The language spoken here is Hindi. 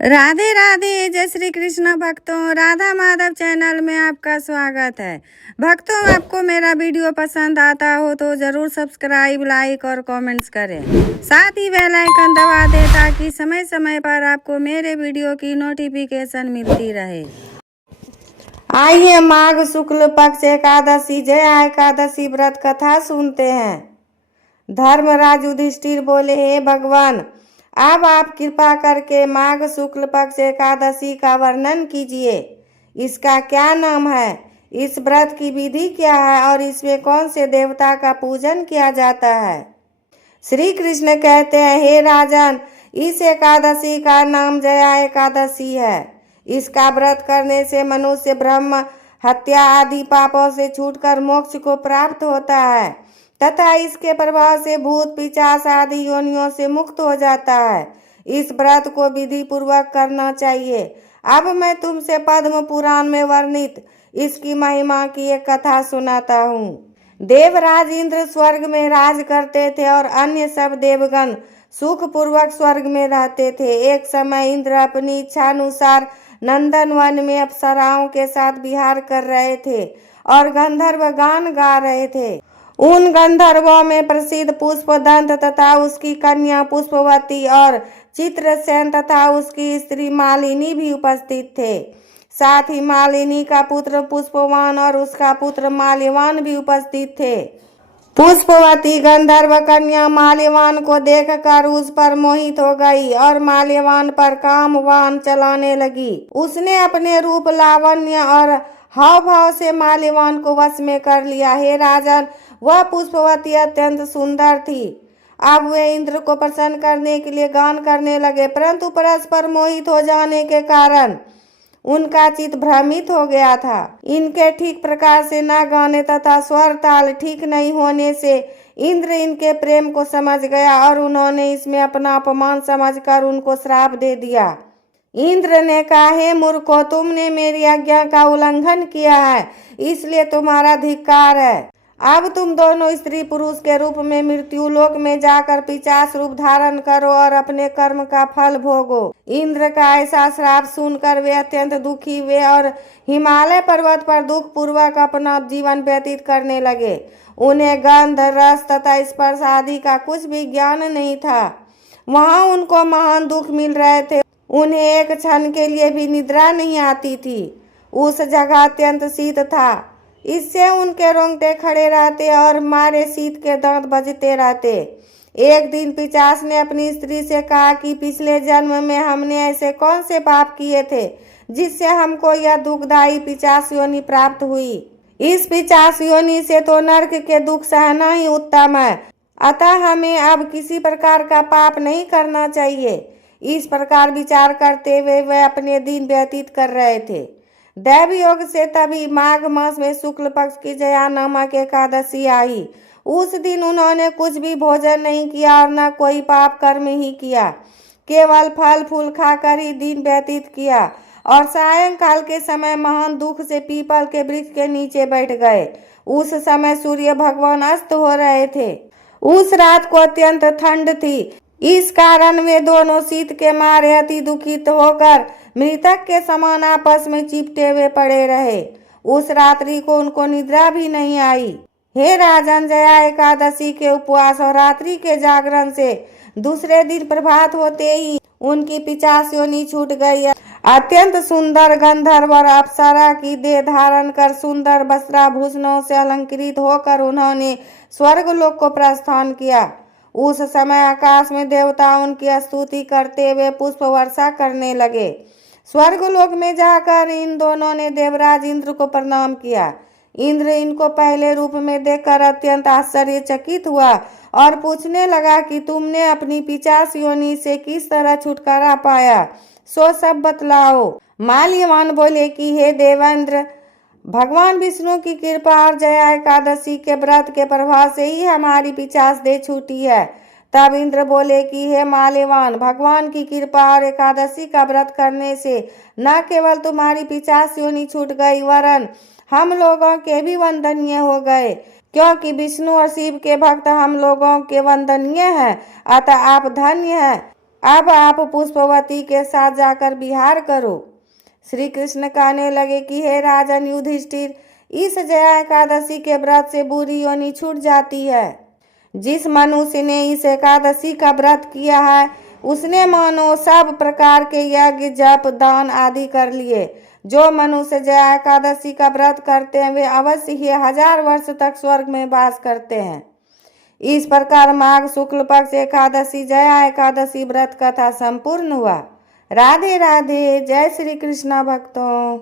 राधे राधे। जय श्री कृष्ण भक्तों, राधा माधव चैनल में आपका स्वागत है। भक्तों, आपको मेरा वीडियो पसंद आता हो तो ज़रूर सब्सक्राइब, लाइक और कमेंट्स करें। साथ ही बेल आइकन दबा दें ताकि समय समय पर आपको मेरे वीडियो की नोटिफिकेशन मिलती रहे। आइए माघ शुक्ल पक्ष एकादशी जया एकादशी व्रत कथा सुनते हैं। धर्मराज युधिष्ठिर बोले, हे भगवान, अब आप कृपा करके माघ शुक्ल पक्ष एकादशी का वर्णन कीजिए। इसका क्या नाम है, इस व्रत की विधि क्या है और इसमें कौन से देवता का पूजन किया जाता है। श्री कृष्ण कहते हैं, हे राजन, इस एकादशी का नाम जया एकादशी है। इसका व्रत करने से मनुष्य ब्रह्म हत्या आदि पापों से छूटकर मोक्ष को प्राप्त होता है तथा इसके प्रभाव से भूत पिशाच आदि योनियों से मुक्त हो जाता है। इस व्रत को विधि पूर्वक करना चाहिए। अब मैं तुमसे पद्म पुराण में वर्णित इसकी महिमा की एक कथा सुनाता हूँ। देवराज इंद्र स्वर्ग में राज करते थे और अन्य सब देवगण सुख पूर्वक स्वर्ग में रहते थे। एक समय इंद्र अपनी इच्छा अनुसार नंदन वन में अप्सराओं के साथ विहार कर रहे थे और गंधर्व गान गा रहे थे। उन गंधर्वों में प्रसिद्ध पुष्पदंत तथा उसकी कन्या पुष्पवती और चित्रसेन तथा उसकी स्त्री मालिनी भी उपस्थित थे। साथ ही मालिनी का पुत्र पुष्पवान और उसका पुत्र माल्यवान भी उपस्थित थे। पुष्पवती गंधर्व कन्या माल्यवान को देखकर उस पर मोहित हो गई और माल्यवान पर कामवान चलाने लगी। उसने अपने रूप, लावण्य और हाव भाव से माल्यवान को वश में कर लिया। हे राजन, वह पुष्पवती अत्यंत सुंदर थी। अब वे इंद्र को प्रसन्न करने के लिए गान करने लगे, परंतु परस्पर मोहित हो जाने के कारण उनका चित्त भ्रमित हो गया था। इनके ठीक प्रकार से न गाने तथा स्वर ताल ठीक नहीं होने से इंद्र इनके प्रेम को समझ गया और उन्होंने इसमें अपना अपमान समझकर उनको श्राप दे दिया। इंद्र ने कहा, हे मूर्खों, तुमने मेरी आज्ञा का उल्लंघन किया है, इसलिए तुम्हारा धिक्कार है। अब तुम दोनों स्त्री पुरुष के रूप में मृत्यु लोक में जाकर पिशाच रूप धारण करो और अपने कर्म का फल भोगो। इंद्र का ऐसा श्राप सुनकर वे अत्यंत दुखी हुए और हिमालय पर्वत पर दुख पूर्वक अपना जीवन व्यतीत करने लगे। उन्हें गंध, रस तथा स्पर्श आदि का कुछ भी ज्ञान नहीं था। वहां उनको महान दुख मिल रहे थे। उन्हें एक क्षण के लिए भी निद्रा नहीं आती थी। उस जगह अत्यंत शीत था, इससे उनके रोंगटे खड़े रहते और मारे शीत के दांत बजते रहते। एक दिन पिशाच ने अपनी स्त्री से कहा कि पिछले जन्म में हमने ऐसे कौन से पाप किए थे जिससे हमको यह दुखदायी पिशाच योनि प्राप्त हुई। इस पिशाच योनि से तो नरक के दुख सहना ही उत्तम है, अतः हमें अब किसी प्रकार का पाप नहीं करना चाहिए। इस प्रकार विचार करते हुए वे अपने दिन व्यतीत कर रहे थे। दैव योग से तभी माघ मास में शुक्ल पक्ष की जया नामक एकादशी आई। उस दिन उन्होंने कुछ भी भोजन नहीं किया और न कोई पाप कर्म ही किया, केवल फल फूल खाकर ही दिन व्यतीत किया और सायंकाल के समय महान दुख से पीपल के वृक्ष के नीचे बैठ गए। उस समय सूर्य भगवान अस्त हो रहे थे। उस रात को अत्यंत ठंड थी, इस कारण वे दोनों शीत के मारे अति दुखित होकर मृतक के समान आपस में चिपटे हुए पड़े रहे। उस रात्रि को उनको निद्रा भी नहीं आई। हे राजन, जया एकादशी के उपवास और रात्रि के जागरण से दूसरे दिन प्रभात होते ही उनकी पिशाच योनि छूट गई। अत्यंत सुंदर गंधर्व और अप्सरा की देह धारण कर सुंदर वस्त्राभूषणों से अलंकृत होकर उन्होंने स्वर्गलोक को प्रस्थान किया। उस समय आकाश में देवता उनकी स्तुति करते हुए पुष्प वर्षा करने लगे। स्वर्गलोक में जाकर इन दोनों ने देवराज इंद्र को प्रणाम किया। इंद्र इनको पहले रूप में देखकर अत्यंत आश्चर्यचकित हुआ और पूछने लगा कि तुमने अपनी पिशाच योनि से किस तरह छुटकारा पाया, सो सब बतलाओ। माल्यवान बोले कि हे देवेंद्र, भगवान विष्णु की कृपा और जया एकादशी के व्रत के प्रभाव से ही हमारी पिशाच देह छूटी है। तब इंद्र बोले कि हे माल्यवान, भगवान की कृपा और एकादशी का व्रत करने से न केवल तुम्हारी पिशाच योनि छूट गई, वरन हम लोगों के भी वंदनीय हो गए, क्योंकि विष्णु और शिव के भक्त हम लोगों के वंदनीय हैं, अतः आप धन्य हैं। अब आप पुष्पवती के साथ जाकर विहार करो। श्री कृष्ण कहने लगे कि हे राजन युधिष्ठिर, इस जया एकादशी के व्रत से बुरी योनि छूट जाती है। जिस मनुष्य ने इस एकादशी का व्रत किया है उसने मानो सब प्रकार के यज्ञ जप दान आदि कर लिए। जो मनुष्य जया एकादशी का व्रत करते हैं वे अवश्य ही 1000 वर्ष तक स्वर्ग में वास करते हैं। इस प्रकार माघ शुक्ल पक्ष एकादशी जया एकादशी व्रत कथा संपूर्ण हुआ। राधे राधे। जय श्री कृष्ण भक्तों।